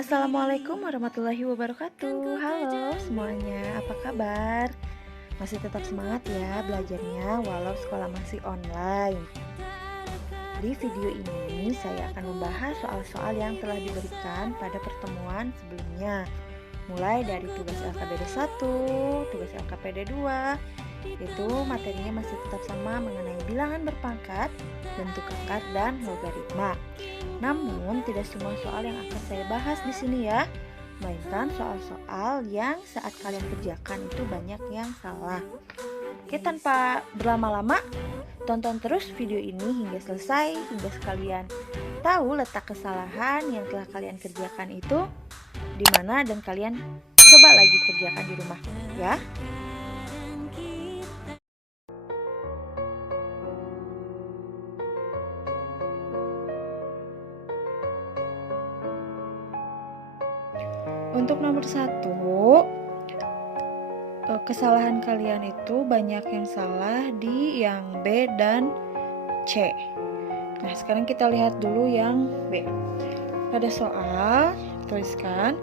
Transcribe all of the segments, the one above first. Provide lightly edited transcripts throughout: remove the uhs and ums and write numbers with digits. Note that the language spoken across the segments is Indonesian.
Assalamualaikum warahmatullahi wabarakatuh. Halo semuanya, apa kabar? Masih tetap semangat ya belajarnya walau sekolah masih online. Di video ini saya akan membahas soal-soal yang telah diberikan pada pertemuan sebelumnya. Mulai dari tugas LKPD 1, tugas LKPD 2, itu materinya masih tetap sama mengenai bilangan berpangkat, bentuk akar, dan logaritma. Namun, tidak semua soal yang akan saya bahas di sini ya, melainkan soal-soal yang saat kalian kerjakan itu banyak yang salah. Oke, tanpa berlama-lama, tonton terus video ini hingga selesai, hingga sekalian tahu letak kesalahan yang telah kalian kerjakan itu di mana dan kalian coba lagi kerjakan di rumah ya. Untuk nomor 1, kesalahan kalian itu banyak yang salah di yang B dan C. Nah, sekarang kita lihat dulu yang B. Pada soal, tuliskan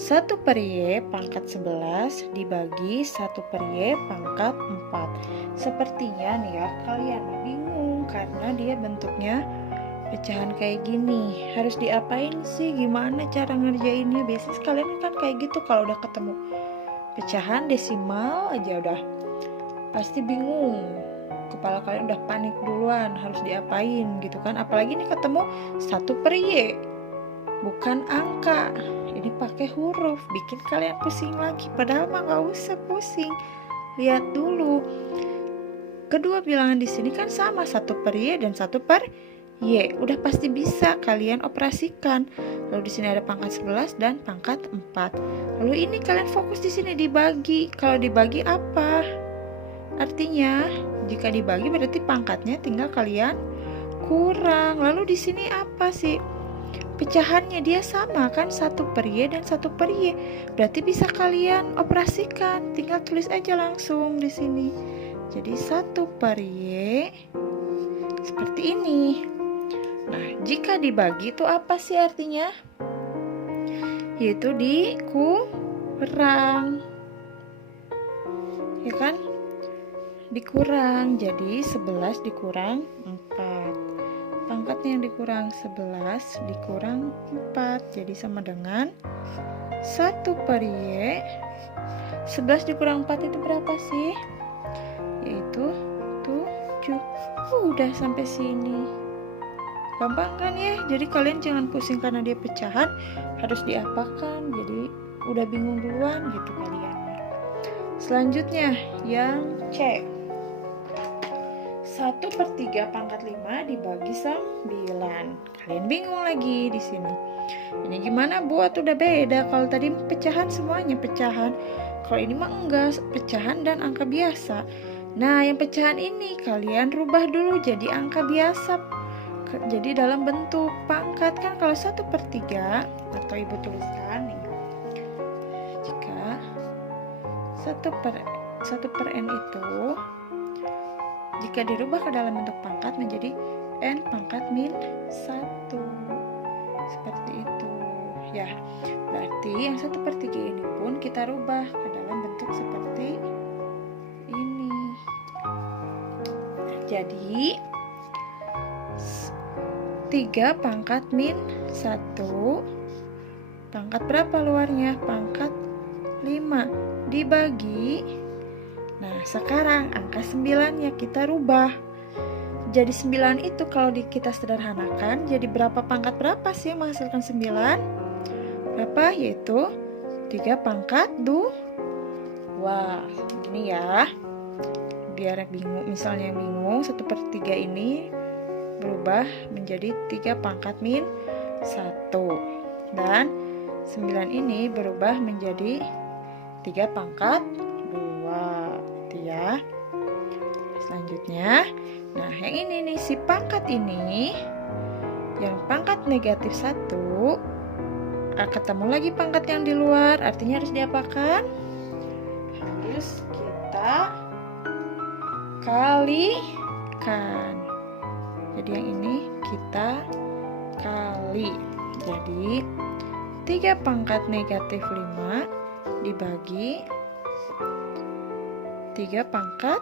1/Y pangkat 11 dibagi 1/Y pangkat 4. Sepertinya nih ya, kalian bingung karena dia bentuknya pecahan kayak gini. Harus diapain sih? Gimana cara ngerjainnya? Biasanya kalian kan kayak gitu kalau udah ketemu pecahan desimal aja udah pasti bingung. Kepala kalian udah panik duluan, harus diapain gitu kan. Apalagi ini ketemu 1/Y, bukan angka. Ini pakai huruf, bikin kalian pusing lagi. Padahal mah nggak usah pusing. Lihat dulu. Kedua bilangan di sini kan sama, 1/Y dan 1/Y. Udah pasti bisa kalian operasikan. Lalu di sini ada pangkat 11 dan pangkat 4. Lalu ini kalian fokus di sini dibagi. Kalau dibagi apa? Artinya jika dibagi berarti pangkatnya tinggal kalian kurang. Lalu di sini apa sih? Pecahannya dia sama kan, 1/Y dan 1/Y. Berarti bisa kalian operasikan. Tinggal tulis aja langsung di sini. Jadi 1/Y seperti ini. Nah, jika dibagi itu apa sih artinya? Yaitu dikurang. Ya kan? Dikurang. Jadi 11 dikurang 4. Pangkatnya yang dikurang 11 dikurang 4. Jadi sama dengan 1/Y. 11 dikurang 4 itu berapa sih? Yaitu 7. Udah sampai sini. Gampang kan ya? Jadi kalian jangan pusing karena dia pecahan harus diapakan. Jadi udah bingung duluan gitu kalian. Selanjutnya yang C. 1/3 pangkat 5 dibagi 9. Kalian bingung lagi di sini. Ini gimana buat? Udah beda. Kalau tadi pecahan semuanya pecahan. Kalau ini mah enggak, pecahan dan angka biasa. Nah, yang pecahan ini kalian rubah dulu jadi angka biasa. Jadi dalam bentuk pangkat kan, kalau 1/3 atau ibu tuliskan nih, jika 1/n itu jika dirubah ke dalam bentuk pangkat menjadi n pangkat min 1 seperti itu ya. Berarti yang 1/3 ini pun kita rubah ke dalam bentuk seperti ini. Jadi 3 pangkat min 1 pangkat berapa luarnya? Pangkat 5 dibagi. Nah, sekarang angka 9-nya kita rubah. Jadi 9 itu kalau kita sederhanakan jadi berapa pangkat berapa sih yang menghasilkan 9? Berapa? Yaitu 3 pangkat 2. Wah, gini ya. Biar bingung, misalnya yang bingung 1/3 ini berubah menjadi 3 pangkat min 1 dan 9 ini berubah menjadi 3 pangkat 2 gitu ya. Selanjutnya, nah yang ini nih, si pangkat ini yang pangkat negatif 1 ketemu lagi pangkat yang di luar, artinya harus diapakan? Harus kita kalikan. Jadi yang ini kita kali. Jadi 3 pangkat negatif 5 dibagi 3 pangkat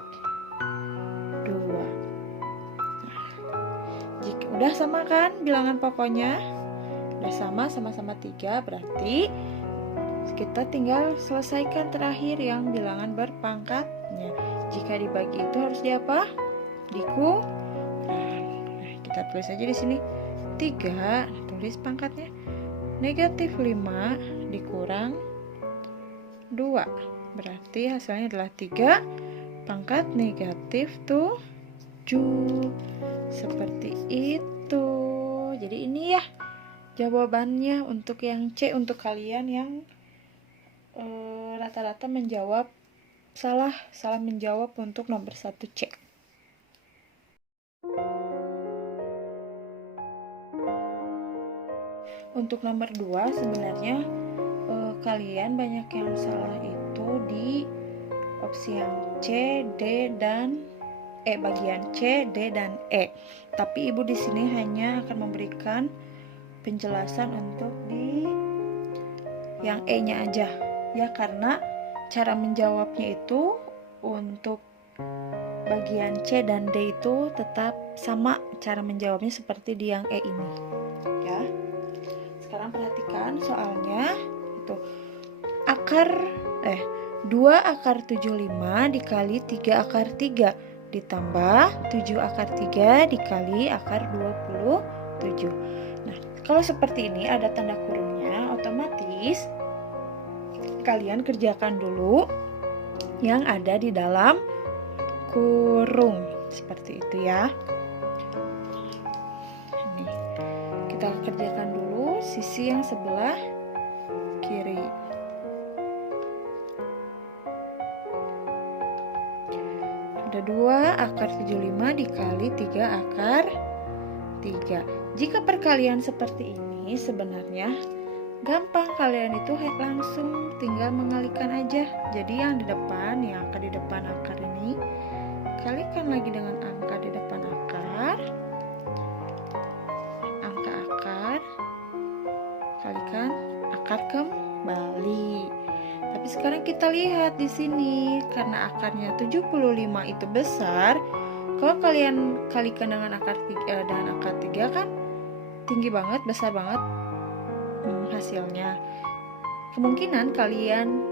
2. Jika udah sama kan bilangan pokoknya? Udah sama-sama 3, berarti kita tinggal selesaikan terakhir yang bilangan berpangkatnya. Jika dibagi itu harus diapa? Dikurang. Nah, kita tulis aja di sini 3, tulis pangkatnya. Negatif 5 dikurang 2. Berarti hasilnya adalah 3 pangkat negatif 7. Seperti itu. Jadi ini ya jawabannya untuk yang C, untuk kalian yang rata-rata menjawab salah menjawab untuk nomor 1 C. Untuk nomor 2 sebenarnya kalian banyak yang salah itu di opsi yang C, D, dan E, bagian C, D, dan E. Tapi ibu di sini hanya akan memberikan penjelasan untuk di yang E-nya aja. Ya, karena cara menjawabnya itu untuk bagian C dan D itu tetap sama cara menjawabnya seperti di yang E ini. Ya. Sekarang perhatikan soalnya itu 2 akar 75 dikali 3 akar 3 ditambah 7 akar 3 dikali akar 27. Nah, kalau seperti ini ada tanda kurungnya, otomatis kalian kerjakan dulu yang ada di dalam kurung. Seperti itu ya. Ini kita kerjakan dulu sisi yang sebelah kiri. Ada 2 akar 75 dikali 3 akar 3. Jika perkalian seperti ini sebenarnya gampang, kalian itu langsung tinggal mengalikan aja. Jadi yang di depan, yang angka di depan akar ini kalikan lagi dengan angka di depan akar, angka akar, kalikan akar kembali. Tapi sekarang kita lihat di sini, karena akarnya 75 itu besar, kalau kalian kalikan dengan akar 3 kan tinggi banget, besar banget hasilnya. Kemungkinan kalian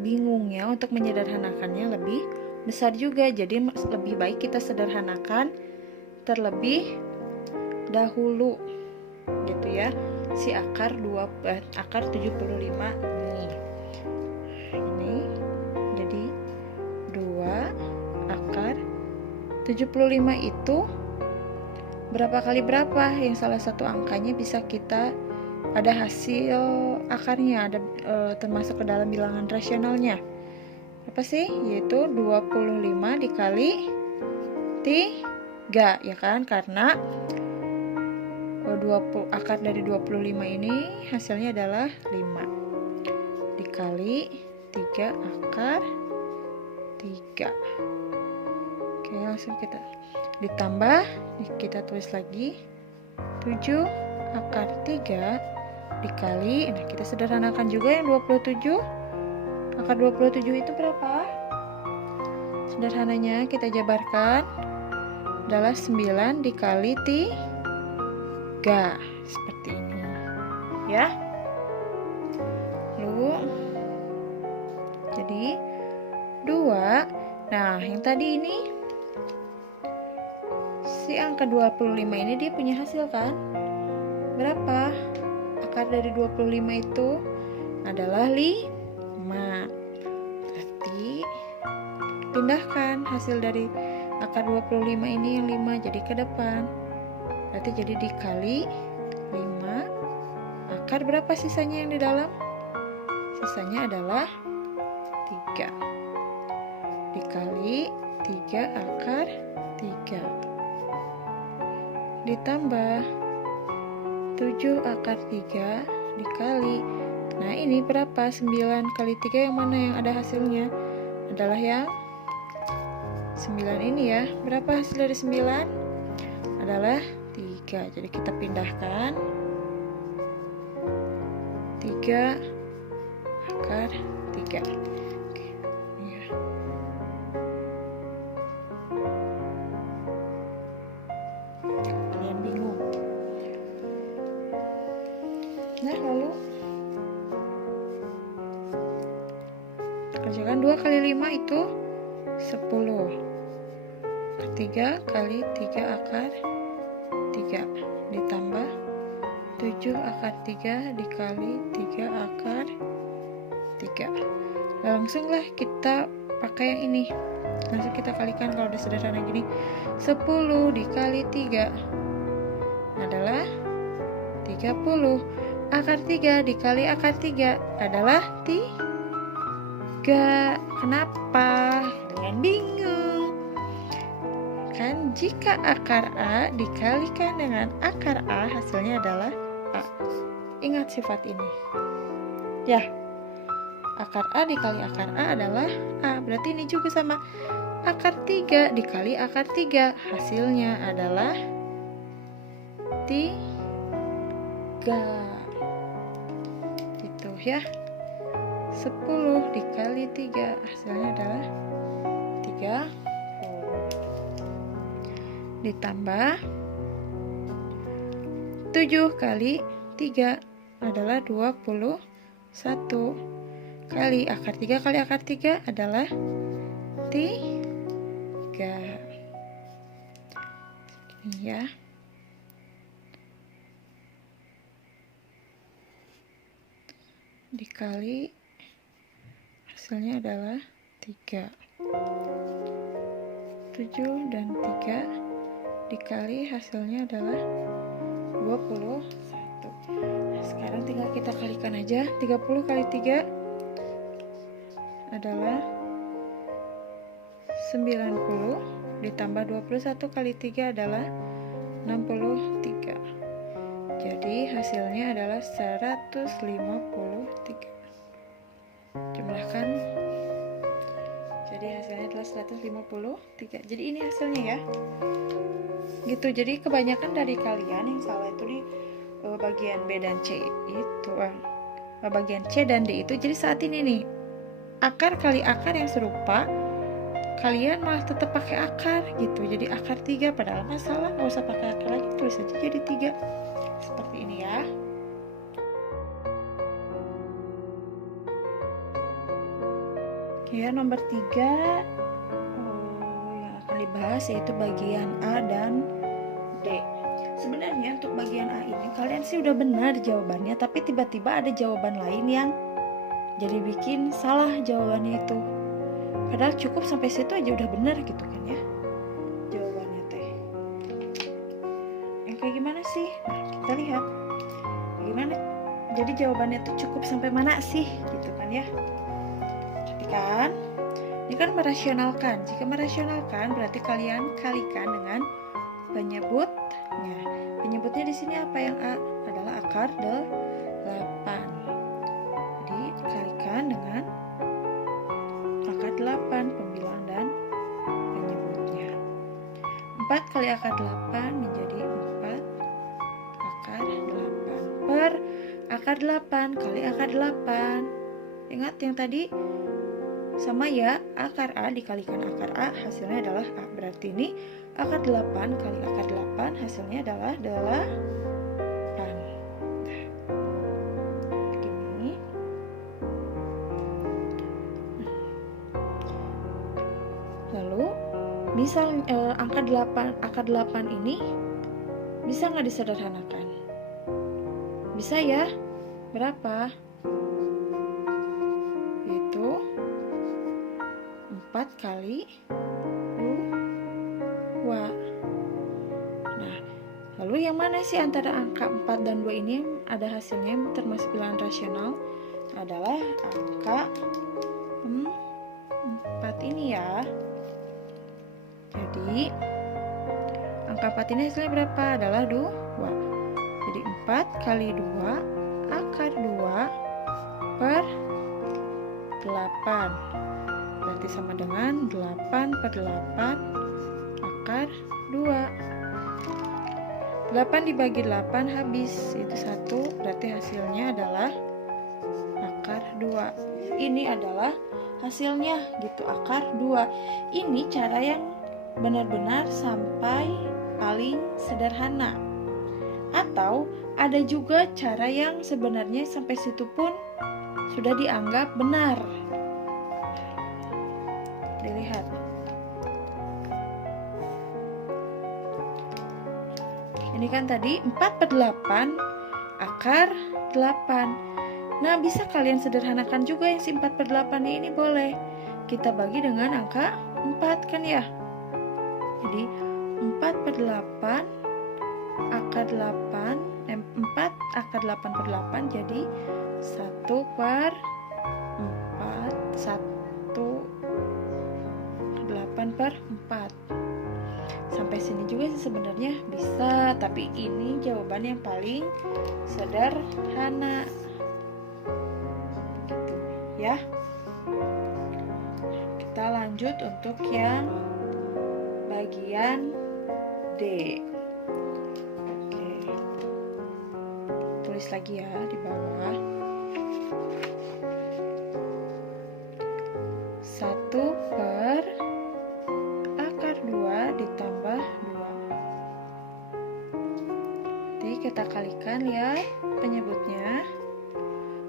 bingungnya untuk menyederhanakannya lebih besar juga. Jadi lebih baik kita sederhanakan terlebih dahulu gitu ya, si akar 75 ini jadi 2 akar 75 itu berapa kali berapa, yang salah satu angkanya bisa kita ada hasil akarnya, ada termasuk ke dalam bilangan rasionalnya. Apa sih? Yaitu 25 dikali 3, ya kan? Karena akar dari 25 ini hasilnya adalah 5 dikali 3 akar 3. Oke, langsung kita ditambah, kita tulis lagi 7 akar 3 dikali, nah kita sederhanakan juga yang 27. Akar 27 itu berapa? Sederhananya kita jabarkan adalah 9 dikali 3. Seperti ini ya. Lalu jadi 2. Nah, yang tadi ini si angka 25 ini dia punya hasil kan? Berapa? Akar dari 25 itu adalah 5. Berarti pindahkan hasil dari akar 25 ini yang 5 jadi ke depan. Berarti jadi dikali 5. Akar berapa sisanya yang di dalam? Sisanya adalah 3. Dikali 3 akar 3. Ditambah 7 akar 3 dikali, nah ini berapa? 9 kali 3 yang mana yang ada hasilnya? Adalah yang 9 ini ya. Berapa hasil dari 9? Adalah 3. Jadi kita pindahkan 3 akar 3. Oke, ya. Kalian bingung. Nah, lalu kerjakan 2 kali 5 itu 10. 3 kali 3 akar 3 ditambah 7 akar 3 dikali 3 akar 3. Langsunglah kita pakai yang ini. Langsung kita kalikan kalau udah sederhana gini. 10 dikali 3 adalah 30. Akar 3 dikali akar 3 adalah 3. Kenapa? Kalian bingung? Kan jika akar A dikalikan dengan akar A, hasilnya adalah A. Ingat sifat ini. Ya, akar A dikali akar A adalah A. Berarti ini juga sama. Akar 3 dikali akar 3, hasilnya adalah 3. Gitu ya. 10 dikali 3, hasilnya adalah 30. Ditambah 7 kali 3 adalah 21. Kali akar 3 kali akar 3 adalah 3. Ini ya. Dikali hasilnya adalah 3. 7 dan 3 dikali hasilnya adalah 21. Nah, sekarang tinggal kita kalikan aja. 30 kali 3 adalah 90 ditambah 21 kali 3 adalah 63. Jadi hasilnya adalah 153. Jumlahkan. Jadi hasilnya adalah 153. Jadi ini hasilnya ya. Gitu. Jadi kebanyakan dari kalian yang salah itu di bagian B dan C itu. Bagian C dan D itu. Jadi saat ini nih, akar kali akar yang serupa, kalian malah tetap pakai akar gitu. Jadi akar 3 padahal masalah, nggak usah pakai akar lagi, tulis aja jadi 3. Seperti ini ya. Ya, nomor 3 yang akan dibahas yaitu bagian A dan D. Sebenarnya untuk bagian A ini kalian sih udah benar jawabannya, tapi tiba-tiba ada jawaban lain yang jadi bikin salah jawabannya itu. Padahal cukup sampai situ aja udah benar gitu kan ya jawabannya teh. Yang kayak gimana sih? Nah, kita lihat gimana. Jadi jawabannya tuh cukup sampai mana sih gitu kan ya. Kan? Ini kan merasionalkan. Jika merasionalkan berarti kalian kalikan dengan penyebutnya. Penyebutnya di sini apa yang A? Adalah akar 8. Jadi kalikan dengan akar 8 pembilang dan penyebutnya. 4 kali akar 8 menjadi 4 akar 8 per akar 8 kali akar 8. Ingat yang tadi sama ya, akar A dikalikan akar A hasilnya adalah A. Berarti ini akar 8 kali akar 8 hasilnya adalah 8. Begini. Lalu bisa angka 8, akar 8 ini bisa nggak disederhanakan? Bisa ya. Berapa? Itu 4 kali 2. Nah, lalu yang mana sih antara angka 4 dan 2 ini ada hasilnya yang termasuk bilangan rasional? Adalah angka 4 ini ya. Jadi angka 4 ini hasilnya berapa? Adalah 2. Jadi 4 kali 2 akar 2 per 8. Berarti sama dengan 8 per 8 akar 2. 8 dibagi 8 habis, itu 1, berarti hasilnya adalah 2. Ini adalah hasilnya gitu, akar 2. Ini cara yang benar-benar sampai paling sederhana. Atau ada juga cara yang sebenarnya sampai situ pun sudah dianggap benar. Dilihat. Ini kan tadi 4/8 akar 8. Nah, bisa kalian sederhanakan juga yang si 4/8 ini boleh. Kita bagi dengan angka 4 kan ya. Jadi 4/8 akar 8, 4 akar 8/8 jadi 1/4, 1/8/4. Sampai sini juga sih sebenarnya bisa, tapi ini jawaban yang paling sederhana. Gitu ya. Kita lanjut untuk yang bagian D. Oke. Tulis lagi ya di bawah. 1 per akar 2 ditambah 2. Jadi kita kalikan ya penyebutnya.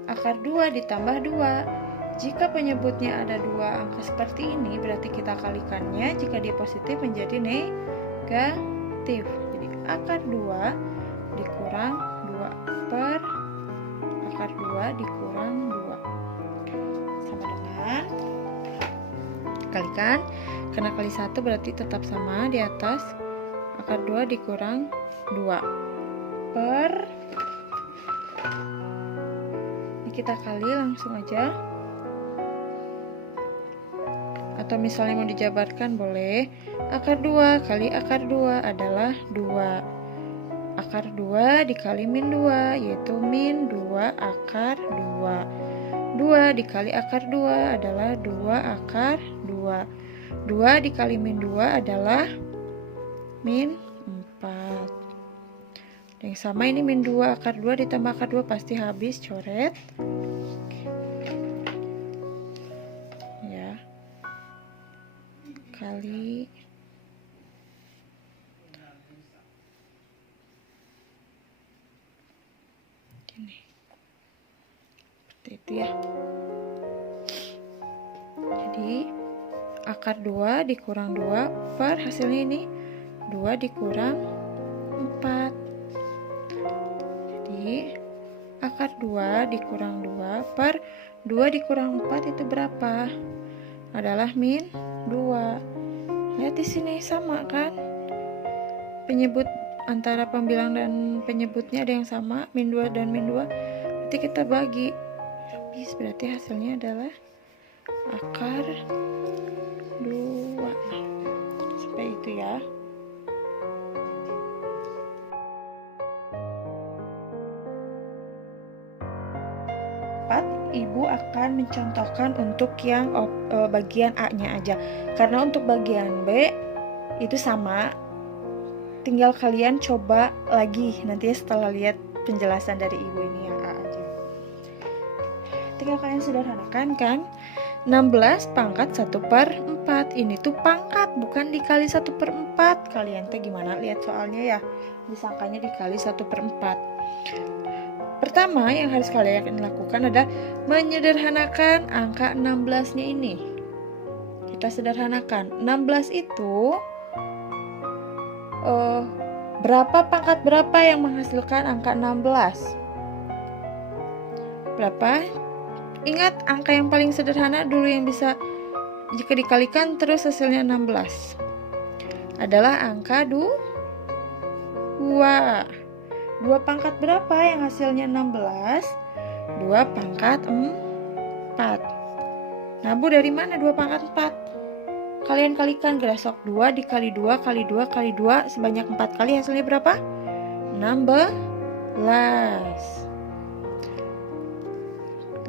Akar 2 ditambah 2. Jika penyebutnya ada 2 angka seperti ini, berarti kita kalikannya jika dia positif menjadi negatif. Jadi akar 2 dikurang 2 per akar 2 dikurang 2. Sama dengan kalikan, karena kali 1 berarti tetap sama di atas. Akar 2 dikurang 2 per, ini kita kali langsung aja, atau misalnya mau dijabarkan boleh. Akar 2 kali akar 2 adalah 2. Akar 2 dikali min 2 yaitu min 2 akar 2. 2 dikali akar 2 adalah 2 akar 2. 2 dikali min 2 adalah min 4. Yang sama ini min 2 akar 2 ditambah akar 2 pasti habis, coret. Ya. Kali gini. Seperti itu ya. Jadi akar 2 dikurang 2 per hasilnya ini 2 dikurang 4. Jadi akar 2 dikurang 2 per 2 dikurang 4 itu berapa? Adalah min 2. Lihat di sini sama kan? Penyebut antara pembilang dan penyebutnya ada yang sama, min 2 dan min 2. Berarti kita bagi. Habis, berarti hasilnya adalah akar 2. Seperti itu ya. Ibu akan mencontohkan untuk yang bagian A-nya aja. Karena untuk bagian B itu sama. Tinggal kalian coba lagi nanti setelah lihat penjelasan dari ibu ini yang A aja. Tinggal kalian sederhanakan kan. 16 pangkat 1/4. Ini tuh pangkat, bukan dikali 1/4. Kalian teh gimana lihat soalnya ya? Disangkanya dikali 1/4. Pertama yang harus kalian lakukan adalah menyederhanakan angka 16-nya ini. Kita sederhanakan. 16 itu berapa pangkat berapa yang menghasilkan angka 16? Berapa? Ingat angka yang paling sederhana dulu yang bisa jika dikalikan terus hasilnya 16. Adalah angka 2. 2 pangkat berapa yang hasilnya 16? 2 pangkat 4. Nah, Bu, dari mana 2 pangkat 4? Kalian kalikan grasok 2 dikali 2 kali 2 kali 2 sebanyak 4 kali hasilnya berapa? 16.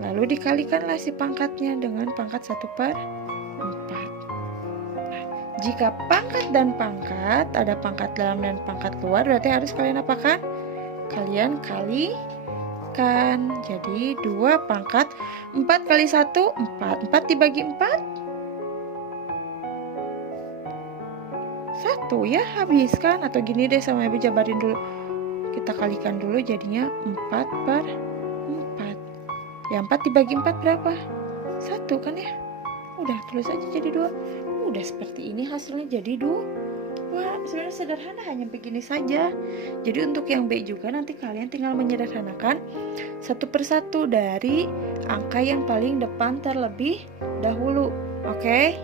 Lalu dikalikanlah si pangkatnya dengan pangkat 1/4. Jika pangkat dan pangkat, ada pangkat dalam dan pangkat luar, berarti harus kalian apakan? Kalian kali dikalikan. Jadi 2 pangkat 4 kali 1, 4. 4 dibagi 4, 1 ya, habis kan? Atau gini deh, sama ibu jabarin dulu. Kita kalikan dulu, jadinya 4 per 4. Ya 4 dibagi 4 berapa? 1 kan ya? Udah, tulis aja jadi 2. Udah seperti ini hasilnya jadi 2. Wah, sebenarnya sederhana, hanya begini saja. Jadi untuk yang B juga nanti kalian tinggal menyederhanakan satu persatu dari angka yang paling depan terlebih dahulu. Oke?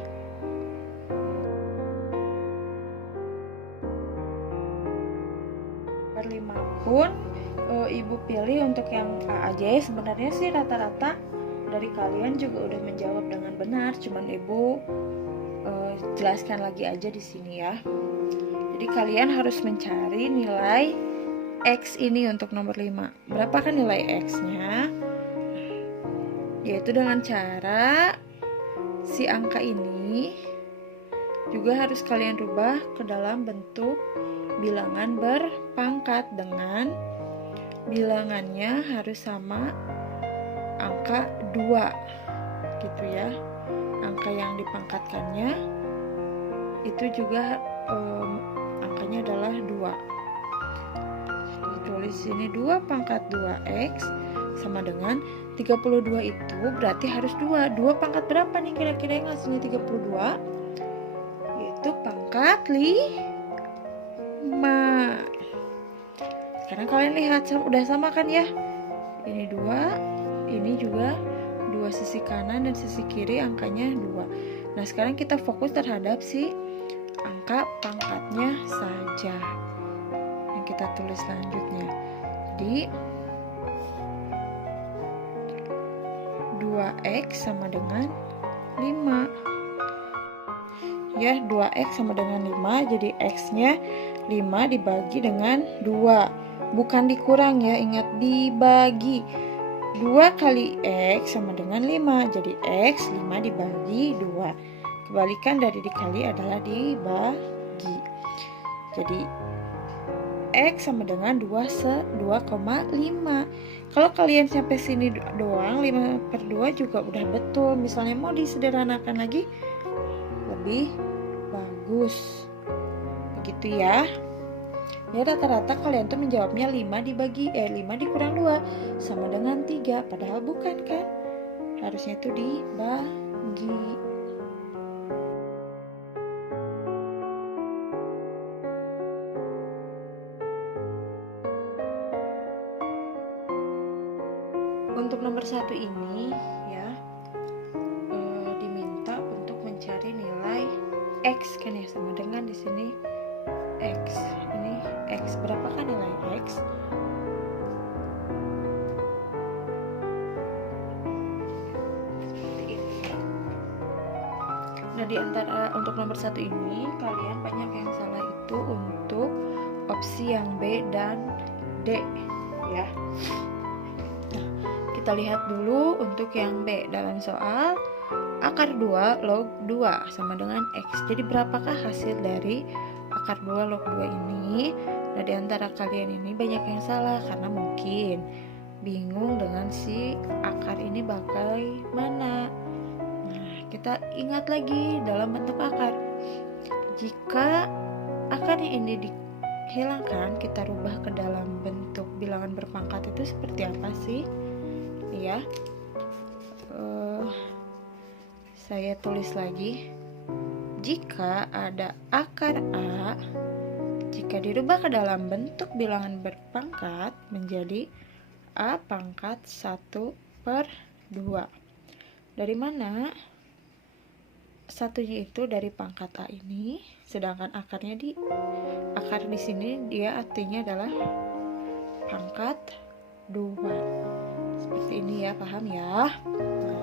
Per 5 pun ibu pilih untuk yang A aja. Sebenarnya sih rata-rata dari kalian juga udah menjawab dengan benar, cuman ibu jelaskan lagi aja di sini ya. Jadi kalian harus mencari nilai X ini untuk nomor 5. Berapa kan nilai X-nya? Yaitu dengan cara si angka ini juga harus kalian rubah ke dalam bentuk bilangan berpangkat dengan bilangannya harus sama angka 2 gitu ya. Angka yang dipangkatkannya itu juga angkanya adalah 2. Ditulis sini 2 pangkat 2x sama dengan 32. Itu berarti harus 2. 2 pangkat berapa nih kira-kira yang hasilnya 32? Yaitu pangkat 5. Sekarang kalian lihat udah sama kan ya? Ini 2, ini juga 2, sisi kanan dan sisi kiri angkanya 2. Nah, sekarang kita fokus terhadap si angka pangkatnya saja yang kita tulis selanjutnya. Jadi 2x sama dengan 5 ya, 2x sama dengan 5. Jadi x nya 5 dibagi dengan 2, bukan dikurang ya, ingat dibagi. 2 kali x sama dengan 5. Jadi x 5 dibagi 2. Kebalikan dari dikali adalah dibagi. Jadi X sama dengan 2,5. Kalau kalian sampai sini doang 5/2 juga udah betul. Misalnya mau disederhanakan lagi lebih bagus. Begitu ya. Ya, rata-rata kalian tuh menjawabnya 5 dikurang 2 sama dengan 3. Padahal bukan kan? Harusnya itu dibagi. Untuk nomor 1 ini ya, diminta untuk mencari nilai X kan ya, sama dengan di sini X. Ini X, berapa kan nilai X? Seperti ini. Nah, di antara untuk nomor 1 ini kalian banyak yang salah itu untuk opsi yang B dan D ya. Kita lihat dulu untuk yang B dalam soal akar 2 log 2 sama dengan X. Jadi berapakah hasil dari akar 2 log 2 ini? Nah, di antara kalian ini banyak yang salah karena mungkin bingung dengan si akar ini bagaimana. Nah, kita ingat lagi dalam bentuk akar. Jika akarnya ini dihilangkan, kita rubah ke dalam bentuk bilangan berpangkat itu seperti apa sih? Ya, saya tulis lagi. Jika ada akar A, jika dirubah ke dalam bentuk bilangan berpangkat menjadi A pangkat 1/2. Dari mana? Satunya itu dari pangkat A ini, sedangkan akarnya akar di sini dia artinya adalah pangkat 2. Seperti ini ya, paham ya? Nah,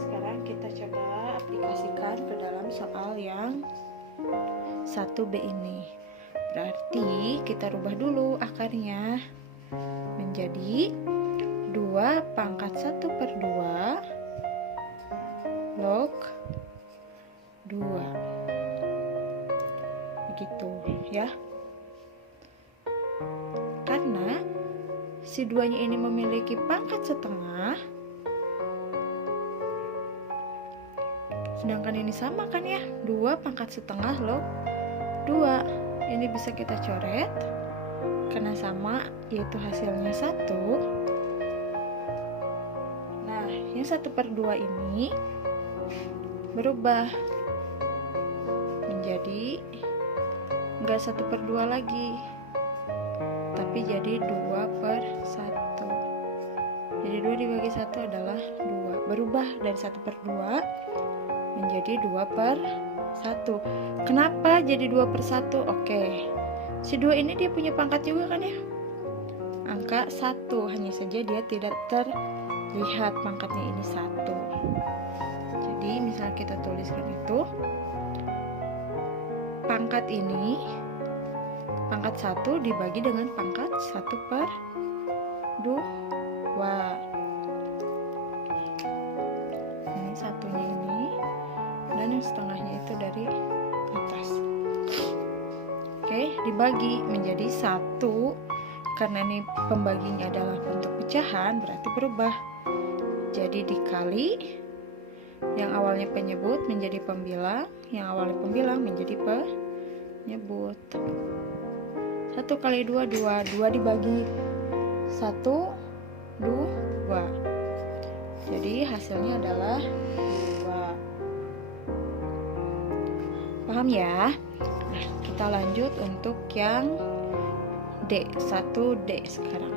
sekarang kita coba aplikasikan ke dalam soal yang 1B ini. Berarti kita rubah dulu akarnya menjadi 2 pangkat 1/2 log 2. Begitu ya. Karena si 2-nya ini memiliki pangkat setengah, sedangkan ini sama kan ya, 2 pangkat setengah log 2. Ini bisa kita coret karena sama, yaitu hasilnya 1. Nah, yang 1/2 ini berubah menjadi enggak 1/2 lagi, tapi jadi 2/1. Jadi 2 dibagi 1 adalah 2. Berubah dari 1/2 menjadi 2/1. Kenapa jadi 2/1? Oke, si 2 ini dia punya pangkat juga kan ya, angka 1, hanya saja dia tidak terlihat pangkatnya ini 1. Jadi misal kita tuliskan itu, pangkat ini, pangkat 1 dibagi dengan pangkat 1/2. Ini satunya ini, dan yang setengahnya itu dari atas. Oke, dibagi menjadi 1. Karena ini pembaginya adalah bentuk pecahan, berarti berubah. Jadi dikali, yang awalnya penyebut menjadi pembilang, yang awalnya pembilang menjadi penyebut. 1 kali 2, 2. 2 dibagi 1, 2. Jadi hasilnya adalah 2. Paham ya? Nah, kita lanjut untuk yang D, 1D sekarang.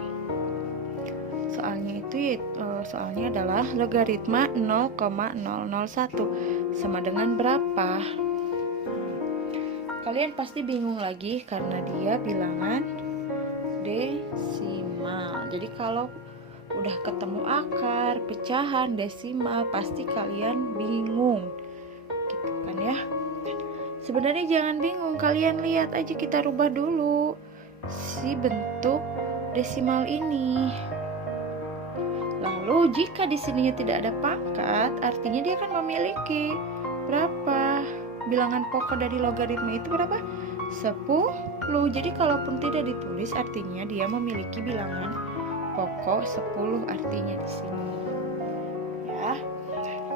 Soalnya soalnya adalah logaritma 0,001 sama dengan berapa? Kalian pasti bingung lagi karena dia bilangan desimal. Jadi kalau udah ketemu akar, pecahan, desimal, pasti kalian bingung, gitu kan ya? Sebenarnya jangan bingung, kalian lihat aja, kita rubah dulu si bentuk desimal ini. Lalu jika di sininya tidak ada pangkat, artinya dia akan memiliki berapa? Bilangan pokok dari logaritma itu berapa? 10. Jadi kalaupun tidak ditulis, artinya dia memiliki bilangan pokok 10 artinya di sini. Ya.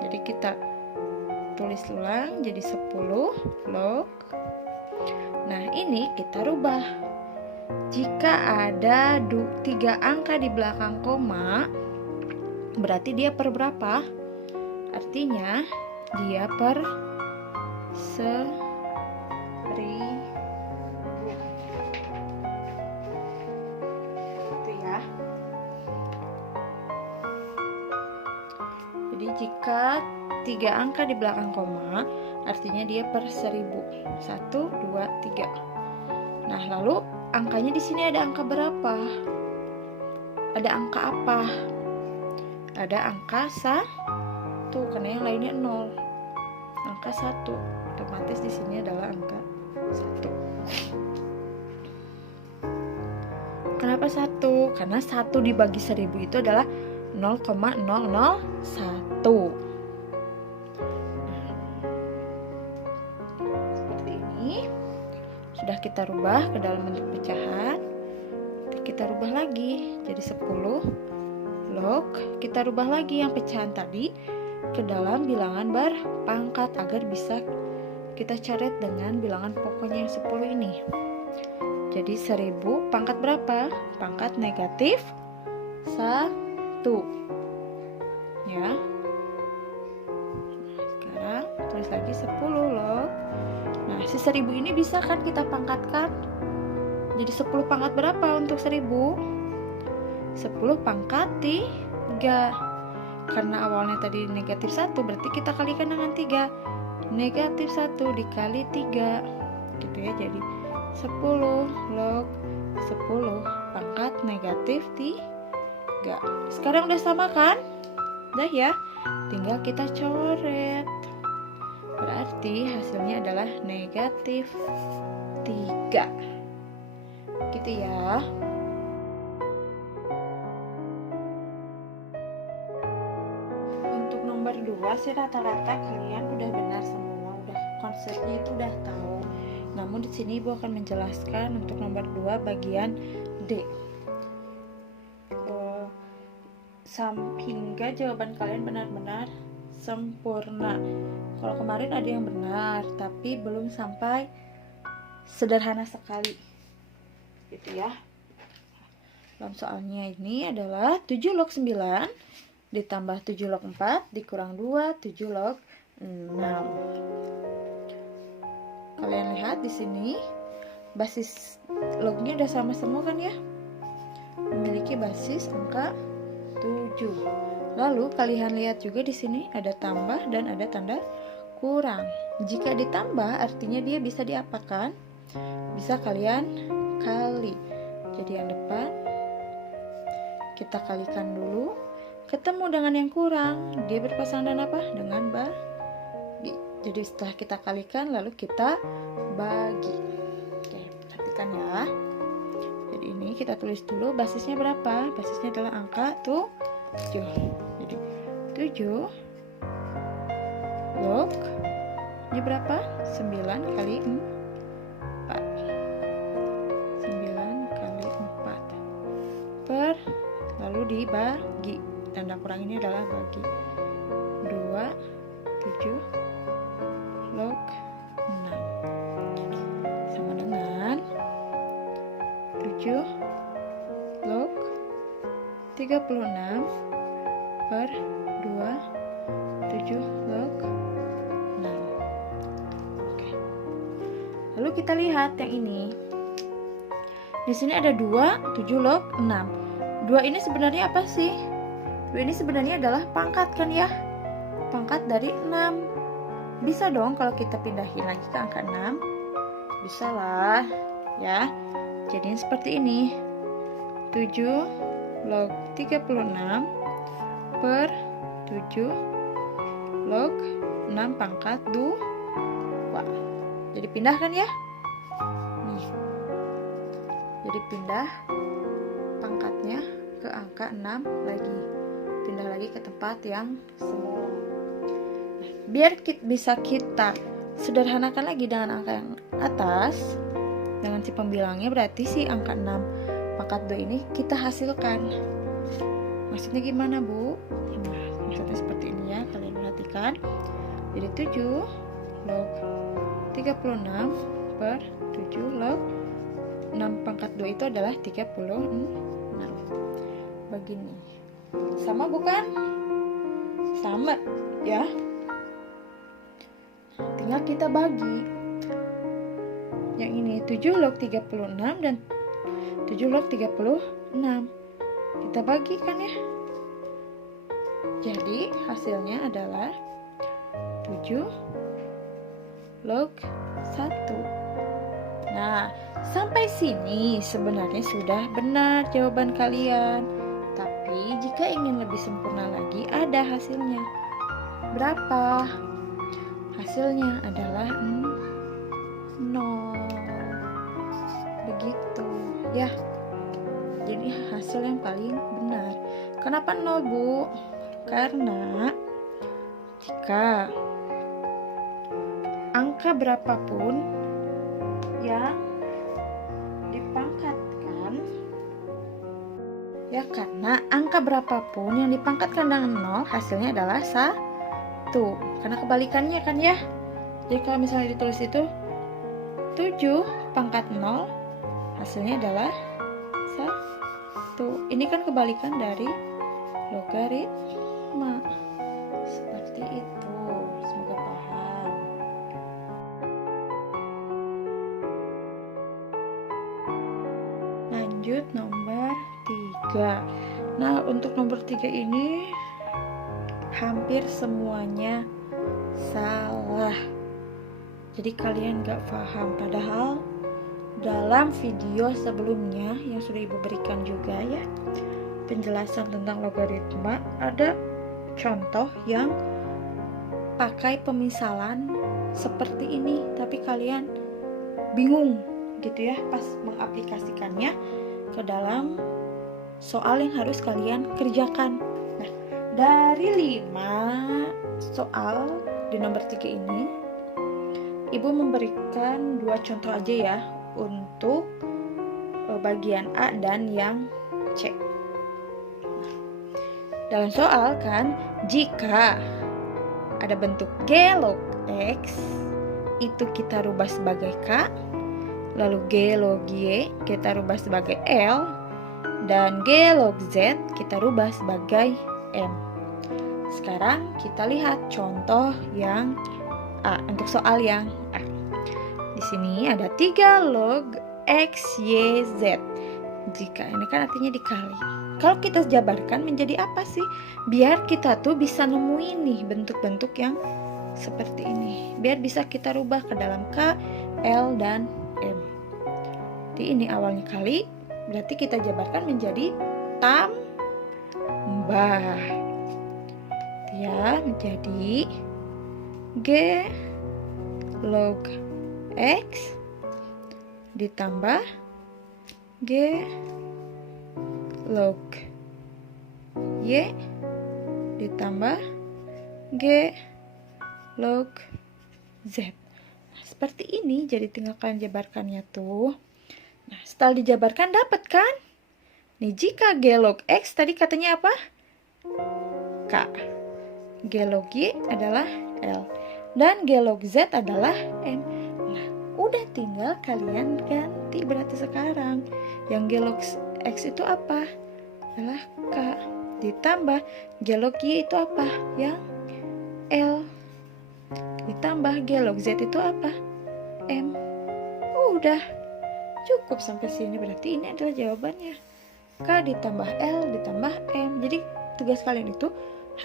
Jadi kita tulis ulang jadi 10 log. Nah, ini kita rubah. Jika ada 3 angka di belakang koma, berarti dia per berapa? Artinya dia per 1000. Itu ya. Jadi jika 3 angka di belakang koma, artinya dia per 1000. 1, 2, 3. Nah, lalu angkanya di sini ada angka berapa? Ada angka apa? Ada angka 1, karena yang lainnya 0. Angka 1, otomatis di sini adalah angka 1. Kenapa 1? Karena 1 dibagi 1000 itu adalah 0,001. Seperti ini. Sudah kita rubah ke dalam bentuk pecahan. Kita rubah lagi jadi 10 log. Kita rubah lagi yang pecahan tadi ke dalam bilangan berpangkat agar bisa kita coret dengan bilangan pokoknya yang 10 ini. Jadi 1000 pangkat berapa? Pangkat negatif 1. Ya. Nah, sekarang tulis lagi 10 log. Nah, si 1000 ini bisa kan kita pangkatkan? Jadi 10 pangkat berapa untuk 1000? 10 pangkat 3. Karena awalnya tadi negatif 1, berarti kita kalikan dengan 3. Negatif 1 dikali 3. Gitu ya, jadi 10 log 10 pangkat negatif 3. Sekarang udah sama kan? Udah ya, tinggal kita coret. Berarti hasilnya adalah negatif 3. Gitu ya. Untuk nomor 2 sih rata-rata kalian udah benar semua, udah konsepnya itu udah tahu. Namun di sini Ibu akan menjelaskan untuk nomor 2 bagian D. hingga jawaban kalian benar-benar sempurna. Kalau kemarin ada yang benar tapi belum sampai sederhana sekali gitu ya. Dalam soalnya ini adalah 7 log 9 ditambah 7 log 4 dikurang 2 7 log 6. Kalian lihat di sini basis lognya udah sama semua kan ya, memiliki basis angka 7. Lalu kalian lihat juga di sini ada tambah dan ada tanda kurang. Jika ditambah artinya dia bisa diapakan? Bisa kalian kali. Jadi yang depan kita kalikan dulu, ketemu dengan yang kurang, dia berpasangan dengan apa? Dengan bagi. Jadi setelah kita kalikan lalu kita bagi. Oke, perhatikan ya. Jadi ini kita tulis dulu basisnya berapa? Basisnya adalah angka 7. Jadi 7 log ini berapa? 9 kali 4. 9 kali 4 per, lalu dibagi. Tanda kurang ini adalah bagi 2 7 log 6 sama dengan 7 log 36 per 2 7 log 6. Oke. Lalu kita lihat yang ini. Di sini ada 2 7 log 6. 2 ini sebenarnya apa sih? 2 ini sebenarnya adalah pangkat kan ya? Pangkat dari 6. Bisa dong kalau kita pindahin lagi ke angka 6. Bisa lah ya. Jadi seperti ini. 7 log 36 per 7 log 6 pangkat 2. Jadi pindah kan ya? Nih. Jadi pindah pangkatnya ke angka 6 lagi. Pindah lagi ke tempat yang semula. Nah, biar bisa kita sederhanakan lagi dengan angka yang atas, dengan si pembilangnya, berarti si angka 6 pangkat 2 ini kita hasilkan. Maksudnya gimana, Bu? Nah, maksudnya seperti ini ya, kalian perhatikan. Jadi 7 log 36 per 7 log 6 pangkat 2 itu adalah 36. Begini. Sama bukan? Sama ya. Tinggal kita bagi. Yang ini 7 log 36 dan 7 log 36. Kita bagi kan ya. Jadi hasilnya adalah 7 log 1. Nah, sampai sini sebenarnya sudah benar jawaban kalian. Tapi jika ingin lebih sempurna lagi, ada hasilnya. Berapa? Hasilnya adalah 0. Begitu ya. Jadi hasil yang paling benar. Kenapa 0, Bu? Karena jika angka berapapun yang dipangkatkan, ya, karena angka berapapun yang dipangkatkan dengan 0 hasilnya adalah 1. Karena kebalikannya kan ya. Jadi kalau misalnya ditulis itu 7 pangkat 0 hasilnya adalah 1. Ini kan kebalikan dari logaritma. Seperti itu. Semoga paham. Lanjut nomor 3. Nah, untuk nomor 3 ini hampir semuanya salah. Jadi kalian gak paham. Padahal dalam video sebelumnya yang sudah Ibu berikan juga ya, penjelasan tentang logaritma, ada contoh yang pakai pemisalan seperti ini, tapi kalian bingung gitu ya pas mengaplikasikannya ke dalam soal yang harus kalian kerjakan. Nah, dari 5 soal di nomor 3 ini, Ibu memberikan 2 contoh aja ya untuk bagian A dan yang C. dalam soal kan, jika ada bentuk G log X itu kita rubah sebagai K, lalu G log Y kita rubah sebagai L, dan G log Z kita rubah sebagai M. Sekarang kita lihat contoh yang A, untuk soal yang A. Di sini ada 3 log X, Y, Z. Jika ini kan artinya dikali. Kalau kita jabarkan menjadi apa sih? Biar kita tuh bisa nemuin nih bentuk-bentuk yang seperti ini. Biar bisa kita rubah ke dalam K, L, dan M. Jadi ini awalnya kali, berarti kita jabarkan menjadi tambah. Ya, menjadi G log X ditambah G log Y ditambah G log Z. Nah, seperti ini, jadi tinggal kalian jabarkannya tuh. Nah, setelah dijabarkan dapat kan? Nih, jika G log X tadi katanya apa? K. G log Y adalah L. Dan G log Z adalah M. Nah, udah tinggal kalian ganti berarti sekarang. Yang G log X itu apa? Adalah K. Ditambah G log Y itu apa? Yang L. Ditambah G log Z itu apa? M. Udah cukup sampai sini, berarti ini adalah jawabannya. K ditambah L ditambah M. Jadi tugas kalian itu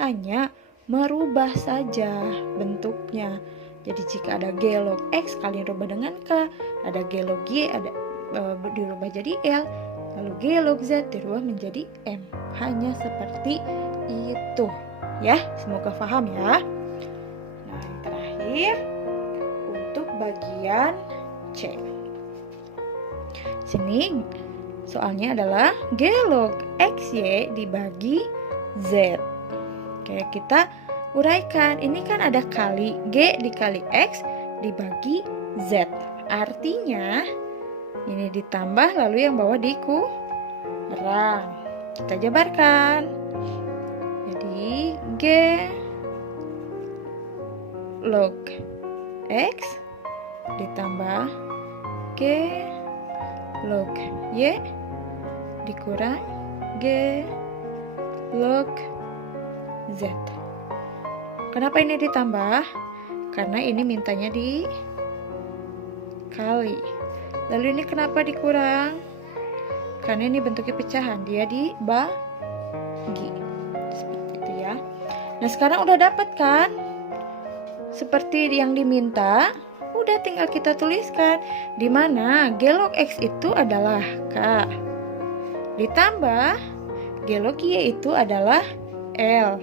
hanya merubah saja bentuknya. Jadi jika ada G log X kalian rubah dengan K, ada G log Y ada dirubah jadi L, lalu G log Z dirubah menjadi M. Hanya seperti itu ya, semoga paham ya. Nah, yang terakhir untuk bagian C. Sini soalnya adalah G log XY dibagi Z. Oke, kita uraikan. Ini kan ada kali G dikali X dibagi Z. Artinya ini ditambah lalu yang bawah dikurang. Kita jabarkan. Jadi G log X ditambah G log Y dikurang G log Z. Kenapa ini ditambah? Karena ini mintanya dikali. Lalu ini kenapa dikurang? Karena ini bentuknya pecahan, dia dibagi. Seperti itu ya. Nah, sekarang udah dapat kan? Seperti yang diminta, udah tinggal kita tuliskan di mana G log X itu adalah K. Ditambah G log Y itu adalah L.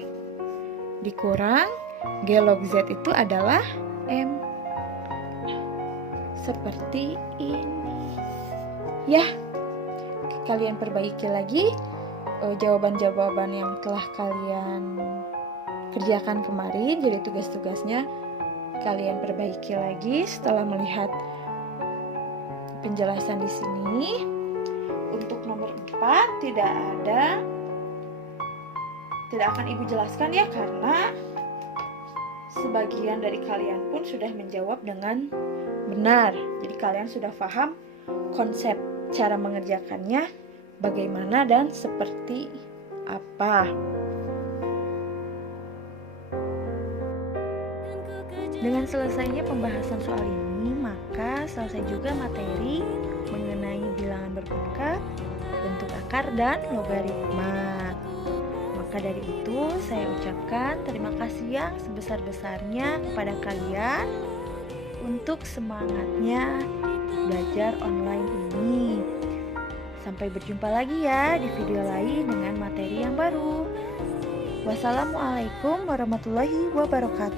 Dikurang G log Z itu adalah M. Seperti ini ya. Kalian perbaiki lagi jawaban-jawaban yang telah kalian kerjakan kemarin. Jadi tugas-tugasnya kalian perbaiki lagi setelah melihat penjelasan di sini. Untuk nomor 4 tidak akan Ibu jelaskan ya, karena sebagian dari kalian pun sudah menjawab dengan benar. Jadi kalian sudah paham konsep cara mengerjakannya bagaimana dan seperti apa. Dengan selesainya pembahasan soal ini, maka selesai juga materi mengenai bilangan berpangkat, bentuk akar, dan logaritma. Maka dari itu saya ucapkan terima kasih yang sebesar-besarnya kepada kalian untuk semangatnya belajar online ini. Sampai berjumpa lagi ya di video lain dengan materi yang baru. Wassalamualaikum warahmatullahi wabarakatuh.